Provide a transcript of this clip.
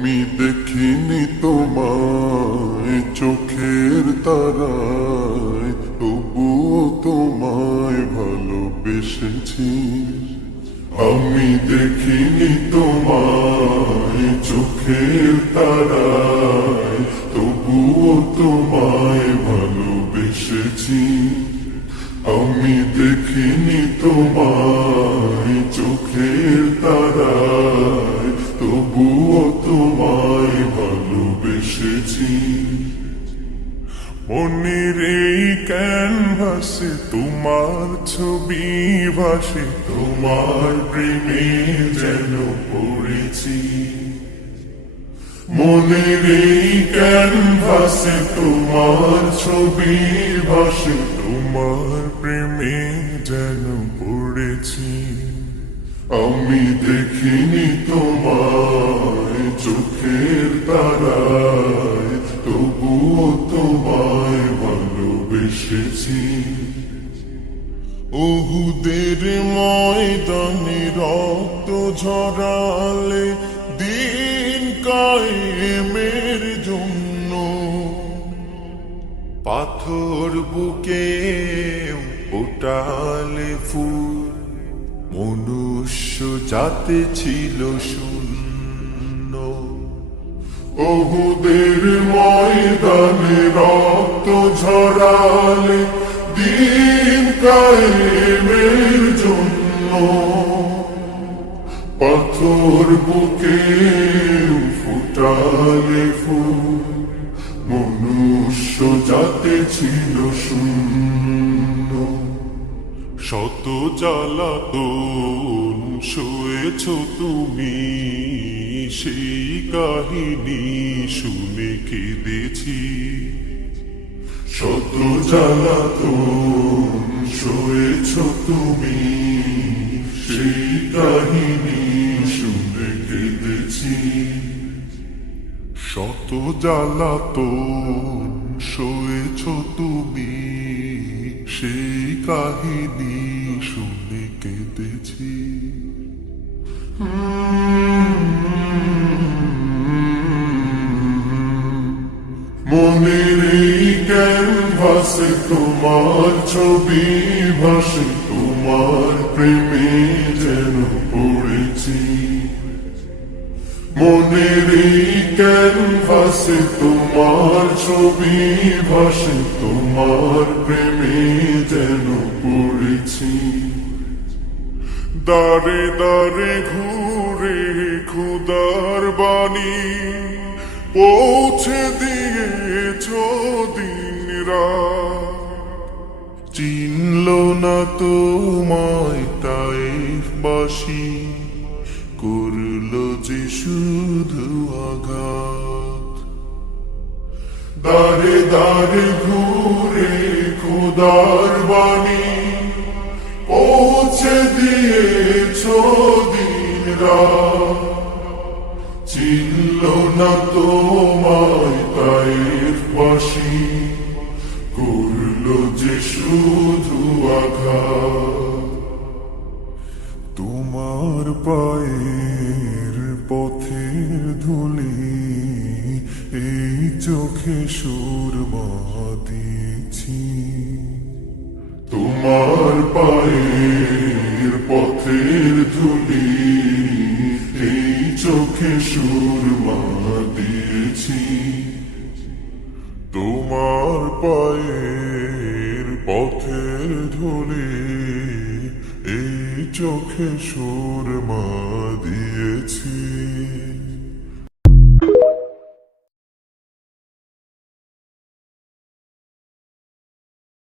আমি দেখিনি তোমায় চোখের তারায়, তবুও তোমায় ভালোবেসেছি। আমি দেখিনি তোমায় চোখের তারায়, তবুও তোমায় ভালোবেসেছি। আমি দেখিনি তোমায় চোখের তারায়, তবুও তোমায় ভালোবেসেছি। মনের এই ক্যানভাসে তোমার ছবি ভাসে, তোমার প্রেমে যেন পড়েছি। মনের এই ক্যানভাসে তোমার ছবি ভাসে, তোমার প্রেমে যেন পড়েছি। আমি দেখিনি তোমায় চোখের তারায়, তবুও তোমায় ভালোবেসেছি। উহুদের ময়দানে রক্ত ঝরালে দিন কায়েমের জন্য, পাথর বুকে ফোটালে ফুল, মনুষ্য জাতি ছিল শূন্য। উহুদের ময়দানে রক্ত ঝরালে দিন কায়েমের জন্য, পাথর বুকে ফুটালে ফুল, মনুষ্য জাতি ছিল শূন্য। শত জ্বালাতন সয়েছ তুমি, সেই কাহিনী শুনে কেঁদেছি। শত জ্বালাতন সয়েছ তুমি, সেই কাহিনী শুনে কেঁদেছি। শত জ্বালাতন সয়েছ তুমি, সেই কাহিনী শুনে কেঁদেছি। মনের এই ক্যানভাসে তোমার ছবি ভাসে, তোমার প্রেমে যেন পড়েছি। মনের এই ক্যানভাসে তোমার ছবি ভাসে, তোমার প্রেমে যেন পড়েছি। দারে দারে ঘুরে খুদার বাণী পৌঁছে দিয়েছ দিন রাত, চিনল না তোমায় তাইফবাসী, করল যে শুধু আঘাত। দারে দারে ঘুরে খোদার বাণী পৌঁছে দিয়েছ দিন রাত, চিনল না তোমায় তাইফবাসী, করল যে শুধু আঘাত। তোমার পায়ের পথের ধুলি এই চোখে সুরমা দিয়েছি। তোমার পায়ের পথের ধুলি এই চোখে সুরমা দিয়েছি। তোমার পায়ের পথের ধুলি এই চোখে সুরমা দিয়েছি।